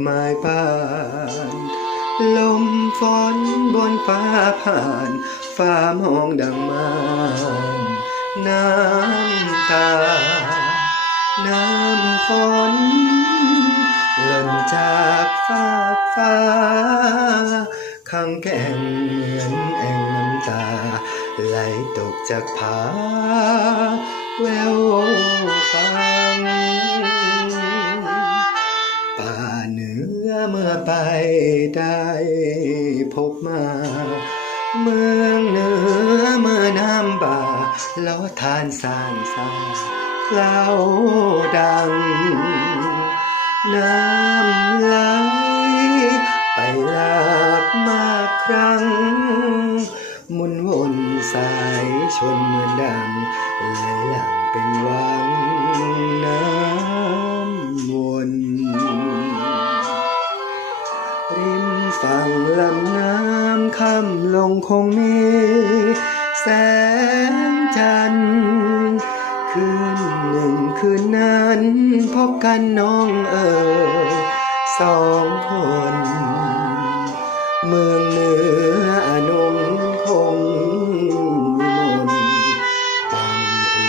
ไม้ป่าน ลมฝนบนฟ้าผ่าน ฟ้ามองดังมานน้ำตา น้ำฝนหล่นจากฟ้าฟ้าข้างแก้มเหมือนแอ่งน้ำตา ไหลตกจากผาแววฟังป่า ได้พบมา เมืองเหนือเมื่อน้ำบ่าล้อทานสางสาเล้าดัง น้ำไหลไปหลากมากครั้ง มุนวนสายชนเหมือนดังไหลหลังเป็นวัง ลำน้ำค่ำลงคงมีแสงจันทร์คืนหนึ่งคืนนั้น พบกันน้องเอ๋ยสองคน เมืองเหนืออนงคงมลตั้ง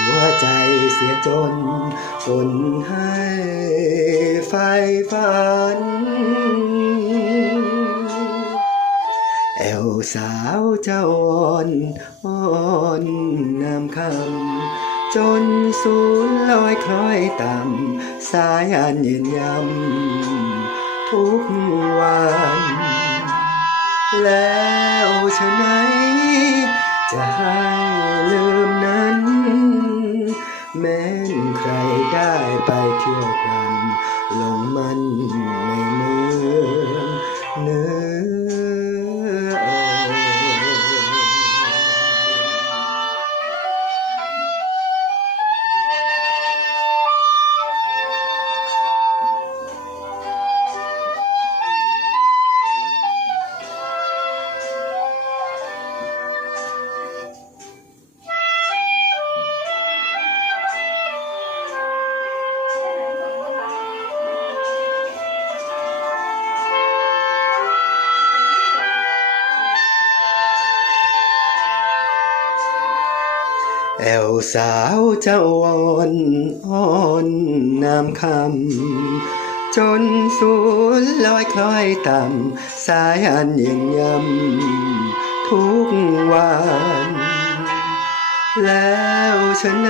หัวใจเสียจนกลให้ไฟฝัน สาวเจ้าอ่อนอ่อนน้ำคำจนสูนลอยคล้อยต่ำสายอันเย็นยำทุกวันแล้วฉะไหนจะให้ แอวสาวเจ้าอ่อนอ่อนน้ำคำ จนสูนลอยคล้อยต่ำ สายอันยิ่งยำ ทุกวัน แล้วฉะไหน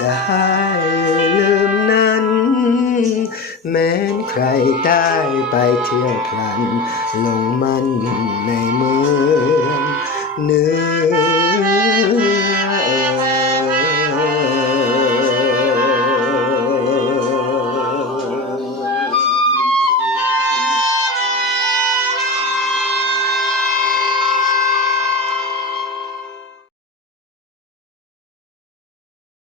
จะให้ลืมนั้น แม้นใครได้ไปเที่ยวพลัน ลงมันใน